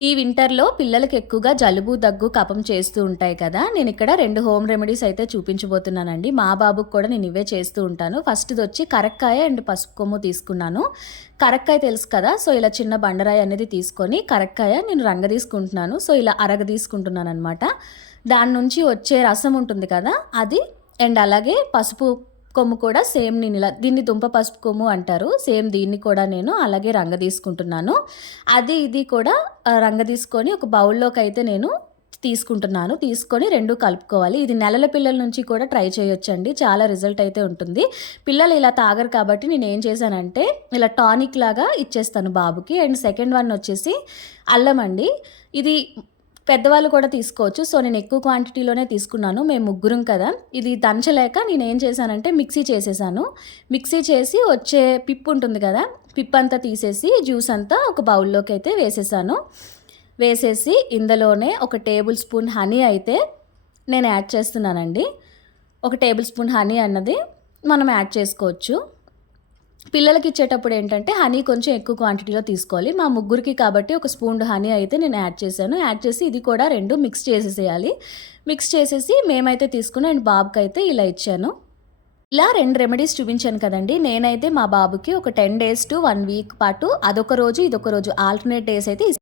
ఈ వింటర్‌లో పిల్లలకి ఎక్కువగా జలుబు, దగ్గు, కఫం చేస్తూ ఉంటాయి కదా! నేనిక్కడ 2 హోమ్ రెమెడీస్ అయితే చూపించబోతున్నానండి. మా బాబుకి కూడా నేను ఇవే చేస్తూ ఉంటాను. ఫస్ట్‌దొచ్చి కరక్కాయ అండ్ పసుపు కొమ్ము తీసుకున్నాను. కరక్కాయ తెలుసు కదా! సో, ఇలా చిన్న బండరాయి అనేది తీసుకొని కరక్కాయ నేను రంగదీసుకుంటున్నాను. సో, ఇలా అరగదీసుకుంటున్నాననమాట. దాని నుంచి వచ్చే రసం ఉంటుంది కదా! అది అండ్ అలాగే పసుపు కొమ్ము కూడా సేమ్ నేనిలా దీన్ని దుంప పసుపు కొమ్ము అంటారు. సేమ్ దీన్ని కూడా నేను అలాగే రంగదీసుకుంటున్నాను. అది ఇది కూడా రంగదీసుకొని ఒక బౌల్‌లోకైతే నేను తీసుకుంటున్నాను. తీసుకొని 2 కలుపుకోవాలి. ఇది నెలల పిల్లల నుంచి కూడా ట్రై చేయొచ్చండి. చాలా రిజల్ట్ అయితే ఉంటుంది. పిల్లలు ఇలా తాగరు కాబట్టి నేనేం చేశానంటే ఇలా టానిక్ లాగా ఇచ్చేస్తాను బాబుకి. అండ్ సెకండ్ వన్ వచ్చేసి అల్లం అండి. ఇది పెద్దవాళ్ళు కూడా తీసుకోవచ్చు. సో, నేను ఎక్కువ క్వాంటిటీలోనే తీసుకున్నాను. మేము ముగ్గురం కదా! ఇది దంచలేక నేనేం చేశానంటే మిక్సీ చేసేసాను. మిక్సీ చేసి వచ్చే పిప్పు ఉంటుంది కదా! పిప్పంతా తీసేసి జ్యూస్ అంతా ఒక బౌల్‌లోకైతే వేసేసాను. వేసేసి ఇందులోనే ఒక టేబుల్ స్పూన్ హనీ అయితే నేను యాడ్ చేస్తున్నానండి. ఒక టేబుల్ స్పూన్ హనీ అన్నది మనం యాడ్ చేసుకోవచ్చు. పిల్లలకిచ్చేటప్పుడు ఏంటంటే హనీ కొంచెం ఎక్కువ క్వాంటిటీలో తీసుకోవాలి. మా ముగ్గురికి కాబట్టి ఒక స్పూన్ హనీ అయితే నేను యాడ్ చేశాను. యాడ్ చేసి ఇది కూడా 2 మిక్స్ చేసేసేయాలి. మిక్స్ చేసేసి మేమైతే తీసుకుని అండ్ బాబుకైతే ఇలా ఇచ్చాను. ఇలా 2 రెమెడీస్ చూపించాను కదండీ! నేనైతే మా బాబుకి ఒక 10 డేస్ టు 1 వీక్ పాటు అదొక రోజు, ఇదొక రోజు ఆల్టర్‌నేట్ డేస్ అయితే